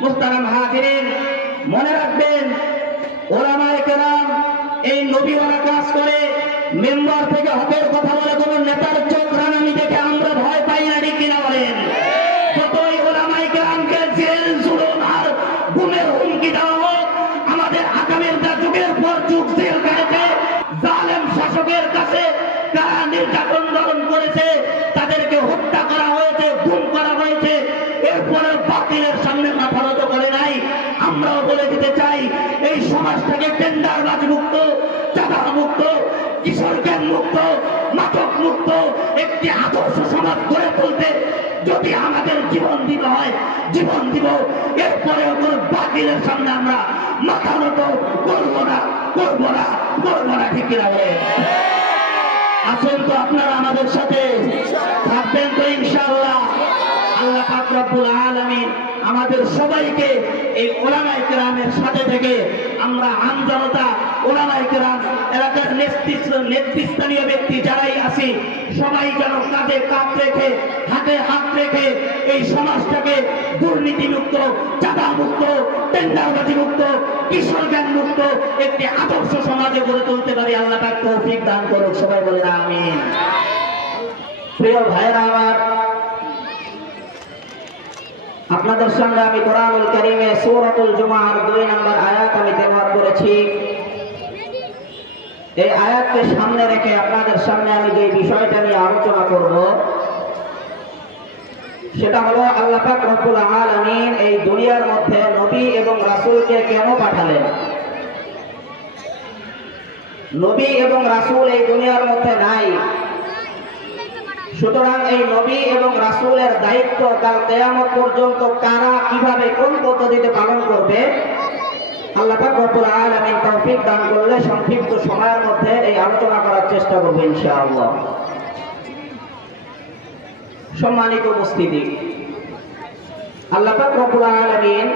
মুহতারাম হাজিরিন, মনে রাখবেন ওলামায়ে কেরাম এই নবীওয়ালা কাজ করে মেম্বার থেকে হকের কথা বলে কোন নেতার চোখ রাঙানি দেখে আমরা ভয় পাই না, ঠিক কিনা বলেন? যতই ওলামায়ে কেরামকে জেল জুলুম আর গুমের হুমকি দেওয়া হোক, আমাদের আগামীর যুগের পর যুগ জেল কাটে জালেম শাসকের কাছে কারা নির্যাতন দমন করেছে, তাদেরকে হত্যা করা হয়েছে, গুম করা হয়েছে, এরপরে বাতিলের সামনে মাথা নত করে নাই। আমরাও বলে দিতে চাই, এই সমাজটাকে টেন্ডারবাজ মুক্ত, চাঁদা মুক্ত, কিশোর জ্ঞান মুক্ত, মাদক মুক্ত একটি আদর্শ সমাজ গড়ে তুলতে যদি আমাদের জীবন দিতে হয় জীবন দিব। এরপরেও কোন বাতিলের সামনে আমরা মাথা নত করবো না, করবো না, করবো না, ঠিক কিনা বলেন? আছেন তো আপনারা আমাদের সাথে? থাকবেন তো ইনশাআল্লাহ? আল্লাহ পাক রব্বুল আলামিন আমাদের সবাইকে এই ওলামায়ে কেরামের সাথে থেকে আমরা আম জনতা, ওলামায়ে কেরাম, এলাকার নেতৃস্থানীয় ব্যক্তি যারাই আছি সবাই যেন কাঁধে কাঁধ রেখে হাতে হাত রেখে এই সমাজটাকে দুর্নীতি মুক্ত, চাঁদা মুক্ত, টেন্ডারবাজি মুক্ত, কিশোর জ্ঞান মুক্ত একটি আদর্শ সমাজে গড়ে তুলতে পারি। আল্লাহ পাক তৌফিক দান করুক, সবাই বলেন আমিন। প্রিয় ভাইরা আমার, আপনাদের সামনে আমি কোরআনুল কারীমে সূরাতুল জুমার 2 নম্বর আয়াত আমি তেলাওয়াত করেছি। এই আয়াতকে সামনে রেখে আপনাদের সামনে আমি যে বিষয়টা নিয়ে আলোচনা করব সেটা হলো আল্লাহ পাক রব্বুল আলামিন এই দুনিয়ার মধ্যে নবী এবং রাসূলকে কেন পাঠালেন। নবী এবং রাসূল এই দুনিয়ার মধ্যে নাই, সুতরাং এই নবী এবং রাসূলের দায়িত্ব কাল কিয়ামত পর্যন্ত কারা কিভাবে কোন পদ্ধতিতে পালন করবে, আল্লাহ পাক রব্বুল আলামিন তৌফিক দান করলে সংক্ষিপ্ত সময়ের মধ্যে এই আলোচনা করার চেষ্টা করব ইনশাআল্লাহ। সম্মানিত উপস্থিতি, আল্লাহ পাক রব্বুল আলামিন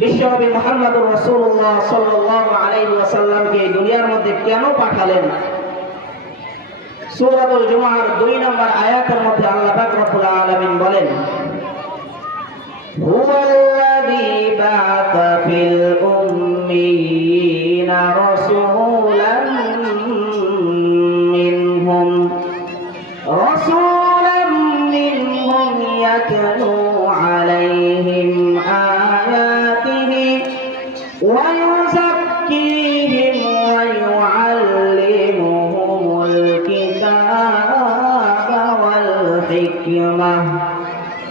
বিশ্বনবী মুহাম্মদুর রাসূলুল্লাহ সাল্লাল্লাহু আলাইহি ওয়াসাল্লামকে এই দুনিয়ার মধ্যে কেন পাঠালেন, সূরাতুল জুমার 2 নম্বর আয়াতের মধ্যে আল্লাহ পাক রব্বুল আলামিন বলেন, হুয়াল্লাযী বা'আসা ফিল উম্মিয়িনা রাসূলান মিনহুম ইয়াতলু আলাইহিম আয়াতিহি ওয়া ইউযাক্কিহিম ওয়া ইউআল্লিমুহুমুল কিতাবা ওয়াল হিকমাহ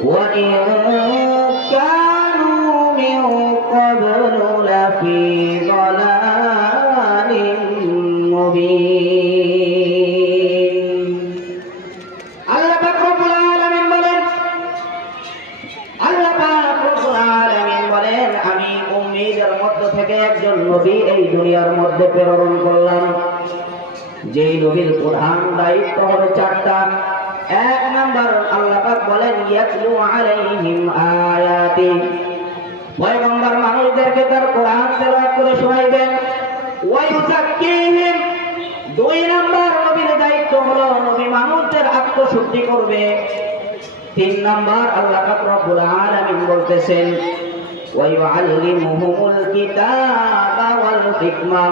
ওয়া ইন কানূ মিন ক্বাবলু লাফী যালালিন মুবিন। আল্লাহ পাক রব্বুল আলামিন বলেন, আমি উম্মীদের মধ্য থেকে একজন নবী এই দুনিয়ার মধ্যে প্রেরণ করলাম। যেই নবীর প্রধান দায়িত্ব হবে 4টা। 1 নাম্বার আল্লাহ পাক বলেন, ইয়াতলু আলাইহিম আয়াতি, পয়গম্বর মানুষদেরকে তার কোরআন তেলাওয়াত করে শোনাবেন। ওয়া ইউযাক্কিহিম, 2 নাম্বার নবীর দায়িত্ব হলো নবী মানুষদের আত্মশুদ্ধি করবে। 3 নাম্বার আল্লাহ পাক রব্বুল আলামিন বলতেছেন, ওয়া ইউআল্লিমুহুমুল কিতাবা ওয়াল হিকমাহ।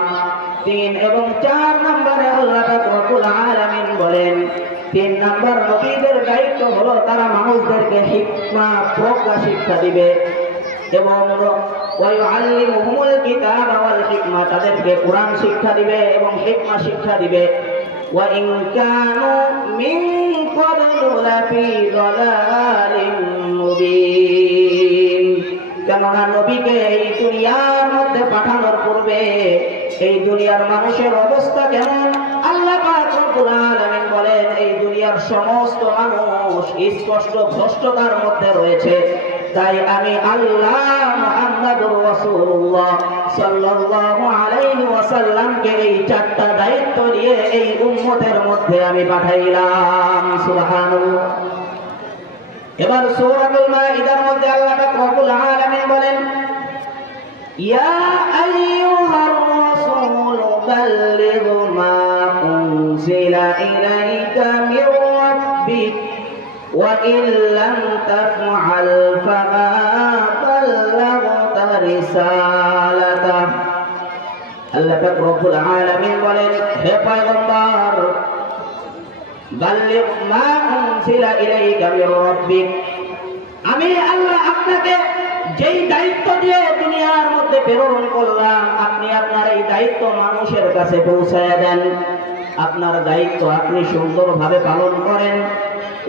3 এবং 4 নম্বরে আল্লাহ পাক রব্বুল আলামিন বলেন, 3 নম্বর নবীদের দায়িত্ব হলো তারা মানুষদেরকে হিকমা, প্রজ্ঞা শিক্ষা দিবে এবং ওয়া ইউআল্লিমুহুমুল কিতাবা ওয়াল হিকমাহ, তাদেরকে কোরআন শিক্ষা দিবে এবং হিকমা শিক্ষা দিবে। ওয়া ইন কানূ মিন ক্বাবলু লাফী যালালিন মুবিন। কেননা নবীকে এই দুনিয়ার মধ্যে পাঠানোর পূর্বে এই দুনিয়ার মানুষের অবস্থা কেমন, আল্লাহ পাক রব্বুল আলামিন বলেন, এই দুনিয়ার সমস্ত মানুষ স্পষ্ট ভ্রষ্টতার মধ্যে রয়েছে। তাই আমি আল্লাহ মুহাম্মদুর রাসূলুল্লাহ সাল্লাল্লাহু আলাইহি ওয়াসাল্লামকে এই 4টা দায়িত্ব দিয়ে এই উম্মতের মধ্যে আমি পাঠাইলাম। সুবহানাল্লাহ। এবার সূরাতুল মাইদার মধ্যে আল্লাহ পাক রব্বুল আলামিন বলেন, ইয়া আইয়ুহার রাসূল বাল্লিগ মা উনজিলা ইলাইকা মির রাব্বিক ওয়া ইন লাম তাফআল ফামা পাক রব্বুল আলামিন বলেন, হে পয়গম্বর, বাল্লিগ মা উনজিলা ইলাইকা মির রাব্বিক, আমি আল্লাহ আপনাকে যেই দায়িত্ব দিয়ে দুনিয়ার মধ্যে প্রেরণ করলাম, আপনি আপনার এই দায়িত্ব মানুষের কাছে পৌঁছায় দেন। আপনার দায়িত্ব আপনি সুন্দরভাবে পালন করেন।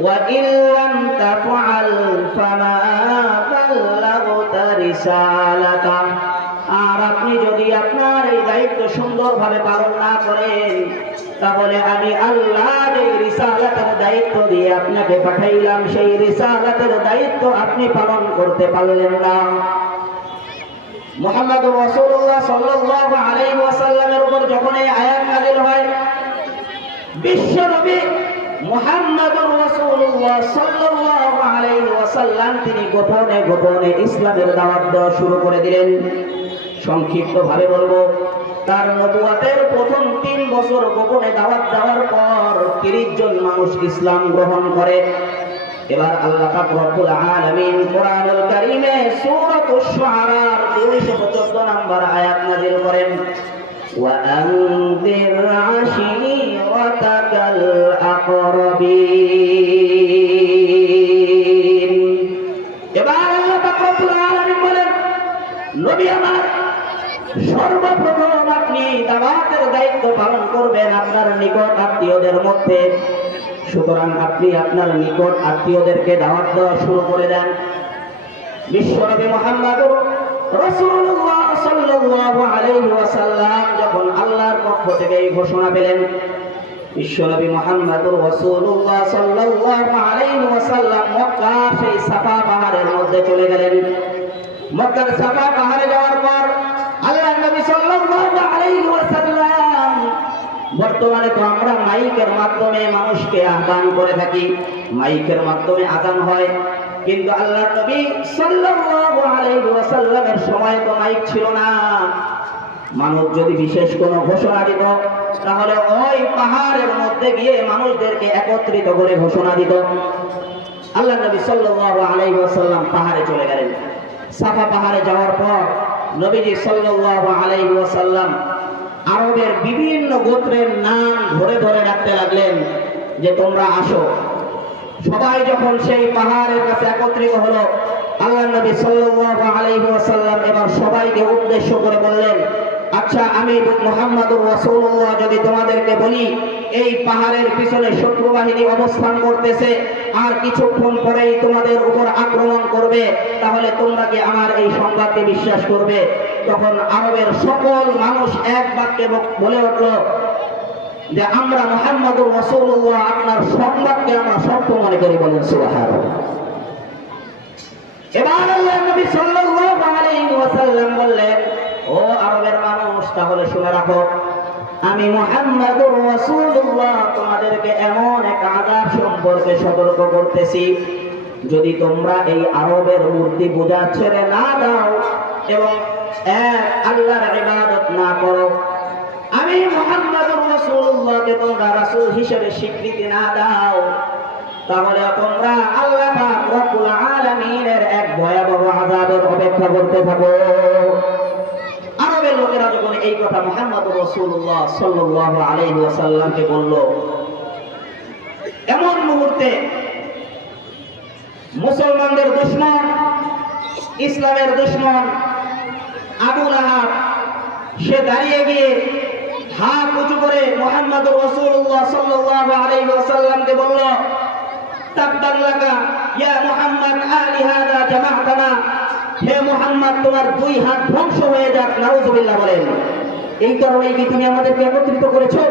ওয়া ইল্লাম তাফআল ফামা বাল্লাগতা রিসালাতা, আর আপনি যদি আপনার এই দায়িত্ব সুন্দরভাবে পালন না করেন, তাহলে আমি আল্লাহ যে রিসালাতের দায়িত্ব দিয়ে আপনাকে পাঠাইলাম, সেই রিসালাতের দায়িত্ব আপনি পালন করতে পারলেন না। মুহাম্মদুর রাসূলুল্লাহ সাল্লাল্লাহু আলাইহি ওয়াসাল্লামের উপর যখন এই আয়াত নাযিল হয়, বিশ্ব নবী মুহাম্মদুর রাসূলুল্লাহ সাল্লাল্লাহু আলাইহি ওয়াসাল্লাম তিনি গোপনে গোপনে ইসলামের দাওয়াত দেওয়া শুরু করে দিলেন। সংক্ষিপ্তভাবে বলবো, তার নবুয়তের প্রথম 3 বছর গোপনে দাওয়াত দেওয়ার পর 30 জন মানুষ ইসলাম গ্রহণ করে। এবার আল্লাহ পাক রব্বুল আলামিন কোরআনুল কারীমে সূরাতুশ শুআরার 214 নম্বর আয়াত নাযিল করেন, ওয়া আনযির আশীরাতাকাল আকরাবিন। এবার আল্লাহ পাক রব্বুল আলামিন বলেন, নবী আমার, সর্বপ্রথম আপনি দাওয়াতের দায়িত্ব পালন করবেন আপনার নিকট আত্মীয়দের মধ্যে। সুতরাং আপনি আপনার নিকট আত্মীয়দেরকে দাওয়াত দেওয়া শুরু করে দেন। বিশ্বনবী মুহাম্মদুর রাসূলুল্লাহ সাল্লাল্লাহু আলাইহি ওয়াসাল্লাম যখন আল্লাহর পক্ষ থেকে এই ঘোষণা পেলেন, বিশ্বনবী মুহাম্মদুর রাসূলুল্লাহ সাল্লাল্লাহু আলাইহি ওয়াসাল্লাম মক্কা সেই সাফা পাহাড়ের মধ্যে চলে গেলেন। মক্কার সাফা পাহাড়ে যাওয়ার পর আল্লাহর নবী সাল্লাল্লাহু আলাইহি ওয়াসাল্লাম, বর্তমানে তো আমরা মাইকের মাধ্যমে মানুষকে আহ্বান করে থাকি, মাইকের মাধ্যমে আযান হয়, কিন্তু আল্লাহর নবী সাল্লাল্লাহু আলাইহি ওয়াসাল্লামের সময় তো মাইক ছিল না। মানুষ যদি বিশেষ কোনো ঘোষণা দিত, তাহলে ওই পাহাড়ের মধ্যে গিয়ে মানুষদেরকে একত্রিত করে ঘোষণা দিত। আল্লাহর নবী সাল্লাল্লাহু আলাইহি ওয়াসাল্লাম পাহাড়ে চলে গেলেন। সাফা পাহাড়ে যাওয়ার পর নবীজি সাল্লাল্লাহু আলাইহি ওয়াসাল্লাম আরবের বিভিন্ন গোত্রের নাম ধরে ধরে ডাকতে লাগলেন যে তোমরা আসো। সবাই যখন সেই পাহাড়ের কাছে একত্রিত হলো, আল্লাহর নবী সাল্লাল্লাহু আলাইহি ওয়াসাল্লাম এবার সবাইকে উদ্দেশ্য করে বললেন, আচ্ছা আমি মুহাম্মদুর রাসূলুল্লাহ যদি তোমাদেরকে বলি এই পাহাড়ের পিছনে শত্রু বাহিনী অবস্থান করতেছে, আর কিছুক্ষণ পরেই তোমাদের উপর আক্রমণ করবে, তাহলে তোমরা কি আমার এই সংবাদকে বিশ্বাস করবে? তখন আরবের সকল মানুষ এক বাক্যে বলে উঠল যে আমরা মুহাম্মদুর রাসূলুল্লাহ আপনার সংবাদকে আমরা সত্য মনে করি, বলেন সুবহানাল্লাহ। এবার আল্লাহর নবী সাল্লাল্লাহু আলাইহি ওয়াসাল্লাম বললেন, ও আরবের মানুষ, তাহলে শুনে রাখো, আমি মুহাম্মদুর রাসূলুল্লাহ তোমাদেরকে এমন এক আযাব সম্পর্কে সতর্ক করতেছি, যদি তোমরা এই আরবের মূর্তি পূজা ছেড়ে না দাও এবং এক আল্লাহর ইবাদত না করো, আমি মুহাম্মদুর রাসূলুল্লাহকে তোমরা রাসূল হিসেবে স্বীকৃতি না দাও, তাহলে তোমরা আল্লাহ পাক রব্বুল আলামিনের এক ভয়াবহ আযাবের অপেক্ষা করতে থাকো। আরবের লোকেরা যখন এই কথা মুহাম্মদুর রাসূলুল্লাহ সাল্লাল্লাহু আলাইহি ওয়াসাল্লামকে বলল, এমন মুহূর্তে মুসলমানদের দুশমন, ইসলামের দুশমন আবু লাহাব সে দাঁড়িয়ে গিয়ে হাত উঁচু করে মুহাম্মদুর রাসূলুল্লাহ সাল্লাল্লাহু আলাইহি ওয়াসাল্লামকে বলল, তাব্বান লাকা ইয়া মুহাম্মদ আলি হাদা জামাআতানা, হে মুহাম্মদ তোমার 2 হাত ধ্বংস হয়ে যাক, নাউযুবিল্লাহ বলেন। এই কারণেই কি তুমি আমাদেরকে একত্রিত করেছো?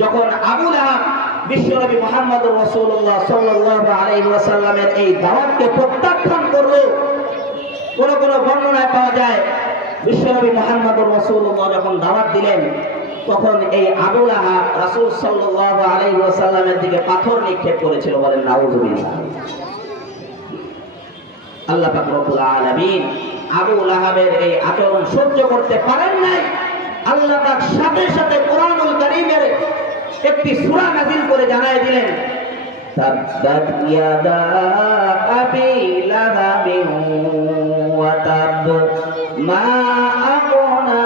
যখন আবু লাহাব বিশ্বনবী মুহাম্মদুর রাসূলুল্লাহ সাল্লাল্লাহু আলাইহি ওয়াসাল্লামের এই দাওয়াতকে প্রত্যাখ্যান করলো, কোন কোন বর্ণনায় পাওয়া যায় বিশ্বনবী মুহাম্মদুর রাসূলুল্লাহ যখন দাওয়াত দিলেন, তখন এই আবু লাহাব রাসূল সাল্লাল্লাহু আলাইহি ওয়াসাল্লামের দিকে পাথর নিক্ষেপ করেছিল, বলেন নাউযুবিল্লাহ। আল্লাহ পাক রব্বুল আলামিন আবু লাহাবের এই আচরণ সহ্য করতে পারেন নাই। আল্লাহ পাক সাথে সাথে কোরআনুল কারীমের একটি সূরা নাযিল করে জানায় দিলেন, তাব্বাত ইয়াদা আবি লাহাবিন ওয়া তাব মা আগনা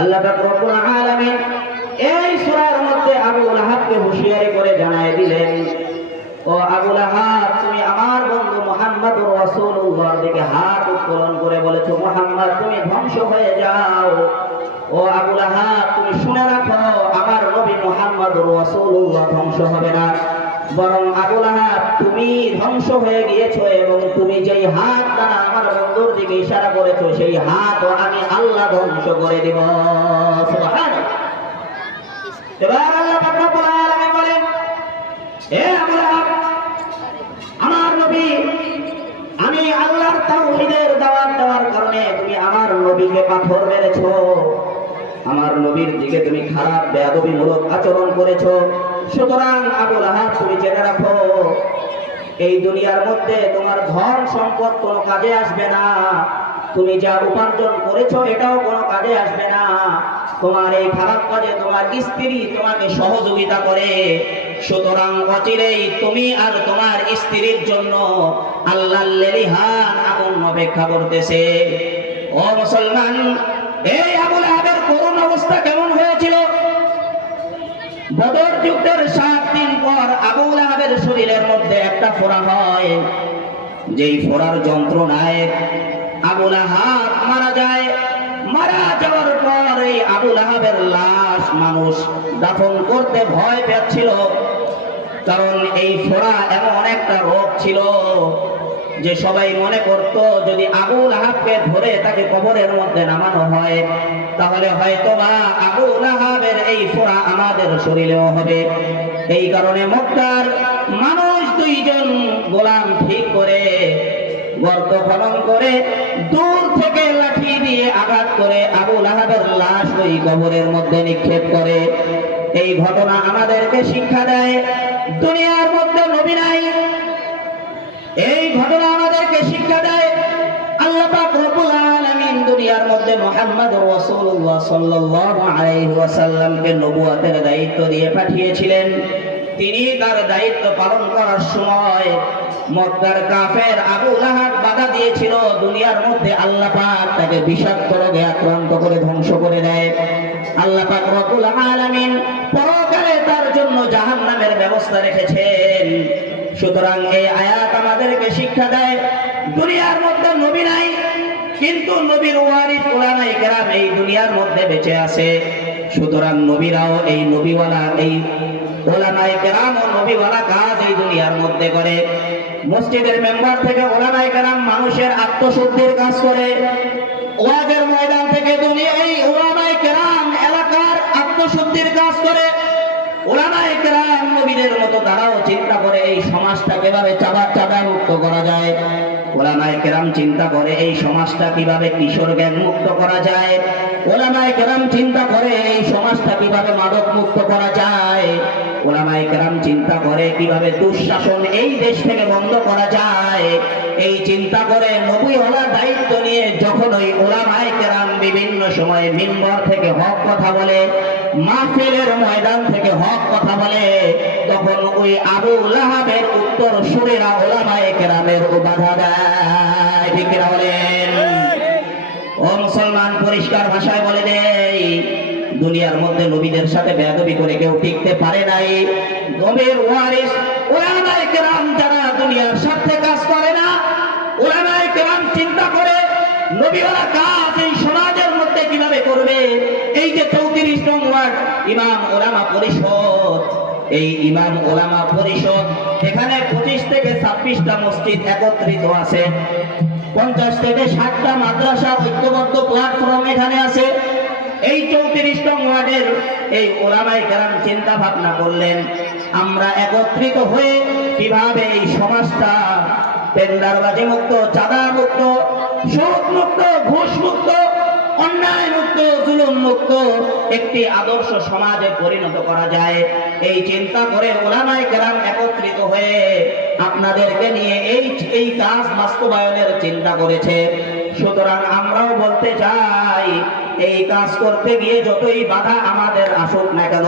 আল্লাহ পাক রব্বুল আলামিন এই সূরার মধ্যে আবু লাহাবকে হুঁশিয়ারি করে জানায় দিলেন, ও আবু লাহাব, তুমি আমার বন্ধু মুহাম্মদুর রাসূলুল্লাহর দিকে হাত উত্তোলন করে বলেছো, মুহাম্মদ তুমি ধ্বংস হয়ে যাও। ও আবু লাহাব, তুমি শুনে রাখো, আমার নবী মুহাম্মদুর রাসূলুল্লাহ ধ্বংস হবে না, বরং আবু লাহাব তুমি ধ্বংস হয়ে গিয়েছো, এবং তুমি যেই হাত দ্বারা আমার বন্ধুর দিকে ইশারা করেছো সেই হাত আমি আল্লাহ ধ্বংস করে দিব। সুবহানাল্লাহ। এবার আল্লাহ পাক রব্বুল আলামিন বলেন, হে আবু লাহাব, আমার নবী, আমি আল্লাহর তাওহীদের দাওয়াত দেওয়ার কারণে তুমি আমার নবীকে পাথর মেরেছো, আমার নবীর দিকে তুমি খারাপ বেয়াদবিমূলক আচরণ করেছো। সুতরাং আবু লাহাব, তুমি জেনে রাখো, এই দুনিয়ার মধ্যে তোমার ধন সম্পদ কোনো কাজে আসবে না, তুমি যা উপার্জন করেছো এটাও কোনো কাজে আসবে না। তোমার এই খারাপ কাজে তোমার স্ত্রী তোমাকে সহযোগিতা করে, সুতরাং অচিরেই তুমি আর তোমার স্ত্রীর জন্য আল্লাহর লেলিহান আগুন অপেক্ষা করতেছে। ও মুসলমান, এই আবু লাহাবের করুণ অবস্থা কেমন হয়েছিল? বদর যুদ্ধের 7 দিন পর আবু লাহাবের শরীরের মধ্যে একটা ফোঁড়া হয়, যেই ফোঁড়ার যন্ত্রণায় আবু লাহাব মারা যায়। মারা যাওয়ার পর এই আবু লাহাবের লাশ মানুষ দাফন করতে ভয় পাচ্ছিল, কারণ এই ফোঁড়া এমন একটা রোগ ছিল যে সবাই মনে করত যদি আবু লাহাবকে ধরে তাকে কবরের মধ্যে নামানো হয় তাহলে হয়তোবা আবু লাহাবের এই ফোঁড়া আমাদের শরীরেও হবে। এই কারণে মক্কার মানুষ 2 জন গোলাম ঠিক করে গর্ত খনন করে দূর থেকে লাঠি দিয়ে আঘাত করে আবু লাহাবের লাশ ওই কবরের মধ্যে নিক্ষেপ করে। এই ঘটনা আমাদেরকে শিক্ষা দেয় দুনিয়ার মধ্যে নবী নাই। এই ঘটনা আমাদেরকে শিক্ষা দেয় আল্লাহ পাক রব্বুল আলামিন দুনিয়ার মধ্যে মুহাম্মদুর রাসূলুল্লাহ সাল্লাল্লাহু আলাইহি ওয়াসাল্লামকে নবুয়তের দায়িত্ব দিয়ে পাঠিয়েছিলেন। তিনি তার দায়িত্ব পালন করার সময় মক্কার কাফের আবু লাহাব বাধা দিয়েছিল। দুনিয়ার মধ্যে আল্লাহ পাক তাকে বিষাক্ত রোগে আক্রান্ত করে ধ্বংস করে দেয়। আল্লাহ পাক রব্বুল আলামিন পরকালে তার জন্য জাহান্নামের ব্যবস্থা রেখেছেন। সুতরাং এই আয়াত আমাদেরকে শিক্ষা দেয় দুনিয়ার মধ্যে নবী নাই, কিন্তু নবীর ওয়ারিস উলামায়ে কেরাম এই দুনিয়ার মধ্যে বেঁচে আছে। সুতরাং নবীরাও এই নবীওয়ালা, এই উলামায়ে কেরাম ও নবীওয়ালা কাজ এই দুনিয়ার মধ্যে করে। মসজিদের মেম্বার থেকে উলামায়ে কেরাম মানুষের আত্মশুদ্ধির কাজ করে, ওয়াজের ময়দান থেকে দুনিয়া এই উলামায়ে কেরাম এলাকার আত্মশুদ্ধির কাজ করে। উলামায়ে কেরাম নবীদের মতো তারাও চিন্তা করে এই সমাজটা কিভাবে চাঁদা মুক্ত করা যায়। উলামায়ে কেরাম চিন্তা করে এই সমাজটা কিভাবে কিশোর গ্যাং মুক্ত করা যায়। উলামায়ে কেরাম চিন্তা করে এই সমাজটা কিভাবে মাদক মুক্ত করা যায়। উলামায়ে কেরাম চিন্তা করে কিভাবে দুঃশাসন এই দেশ থেকে বন্ধ করা যায়। এই চিন্তা করে নবীওয়ালা দায়িত্ব নিয়ে যখন ওই উলামায়ে কেরাম বিভিন্ন সময়ে মিম্বর থেকে হক কথা বলে, মাহফিলের ময়দান থেকে হক কথা বলে, তখন ওই আবু লাহাবের উত্তর সুরেরা উলামায়ে কেরামের বাধা দেয়। ঠিক কিনা বলেন? ও মুসলমান, পরিষ্কার ভাষায় বলে দেই, দুনিয়ার মধ্যে নবীদের সাথে বেয়াদবি করে কেউ টিকতে পারে নাই। নবীর ওয়ারিস উলামায়ে কেরাম যারা দুনিয়ার স্বার্থে কাজ করে না, উলামায়ে কেরাম চিন্তা করে নবীওয়ালা কাজ এই সমাজের মধ্যে কিভাবে করবে। এই যে 34 নং ওয়ার্ড ইমাম ওলামা পরিষদ, এই ইমাম ওলামা পরিষদ এখানে 25 থেকে 26টা মসজিদ একত্রিত আছে, 50 থেকে 60টা মাদ্রাসা ঐক্যবদ্ধ প্ল্যাটফর্ম এখানে আছে। এই 34 নং ওয়ার্ডের এই উলামায়ে কেরাম চিন্তা ভাবনা করলেন আমরা একত্রিত হয়ে কিভাবে এই সমাজটা টেন্ডারবাজি মুক্ত, চাঁদা মুক্ত, সুদ মুক্ত, ঘুষ মুক্ত, অন্যায় মুক্ত, জুলুম মুক্ত একটি আদর্শ সমাজে পরিণত করা যায়। এই চিন্তা করে উলামায়ে কেরাম একত্রিত হয়ে আপনাদেরকে নিয়ে এই কাজ বাস্তবায়নের চিন্তা করেছে। সুতরাং আমরাও বলতে চাই এই কাজ করতে গিয়ে যতই বাধা আমাদের আসুক না কেন,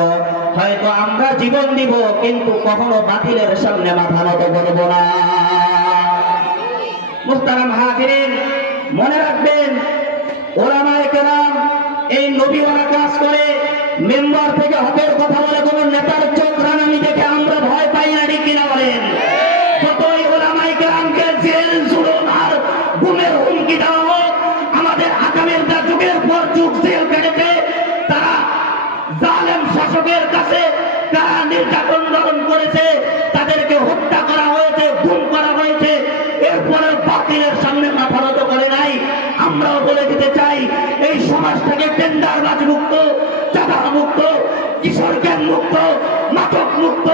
হয়তো আমরা জীবন দিব কিন্তু কখনো বাতিলের সামনে মাথা নত করব না। মুহতারাম হাজিরিন, মনে রাখবেন উলামায়ে কেরাম এই নবীওয়ালা কাজ করে মেম্বার থেকে হকের কথা বলে কোন নেতার চোখ রাঙানি দেখে আমরা ভয় পাই না, ঠিক কিনা বলেন? যতই ওলামায়ে কেরামকে জেল জুলুম আর গুমের হুমকি দেওয়া হোক, আমাদের আগামীর যুগের পর যুগ জেল কেটেছে, তারা জালেম শাসকের কাছে তারা নির্যাতন গ্রহণ করেছে, তাদেরকে হত্যা করা হয়েছে, গুম করা হয়েছে, এরপরে বাতিলের সামনে মাথা নত করে নাই। আমরাও বলে দিতে চাই, এই সমাজটাকে টেন্ডারবাজ মুক্ত, চাঁদা মুক্ত, কিশোর জ্ঞান মুক্ত, মাদক মুক্ত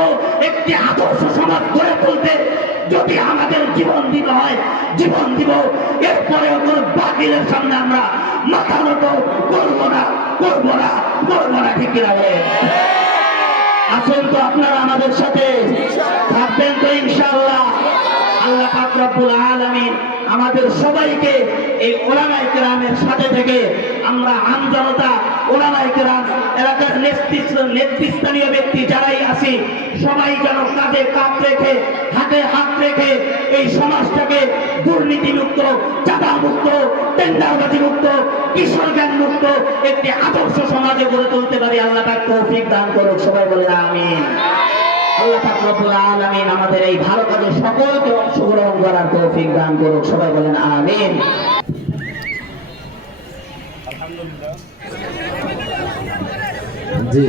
একটি আদর্শ সমাজ গড়ে তুলতে যদি আমাদের জীবন দিতে হয় জীবন দিব। এরপরেও কোন বাতিলের সামনে আমরা মাথা নত করবো না, করবো না, করবো না, ঠিক কিনা বলেন? আছেন তো আপনারা আমাদের সাথে? থাকবেন তো ইনশাআল্লাহ? আল্লাহ পাক রব্বুল আলামিন আমাদের সবাইকে এই ওলামায়ে কেরামের সাথে থেকে আমরা আম জনতা, ওলামায়ে কেরাম, এলাকার নেতৃস্থানীয় ব্যক্তি যারাই আছি, সবাই যেন কাঁধে কাঁধ রেখে, হাতে হাত রেখে এই সমাজটাকে দুর্নীতি মুক্ত, চাঁদা মুক্ত, টেন্ডারবাজি মুক্ত, কিশোর জ্ঞান মুক্ত একটি আদর্শ সমাজে গড়ে তুলতে পারি। আল্লাহ পাক তৌফিক দান করুক, সবাই বলেন আমিন। আল্লাহ পাক রব্বুল আলামিন আমাদের এই ভালো কাজে সকলকে অংশগ্রহণ করার তৌফিক দান করুক, সবাই বলেন আমিন। জি,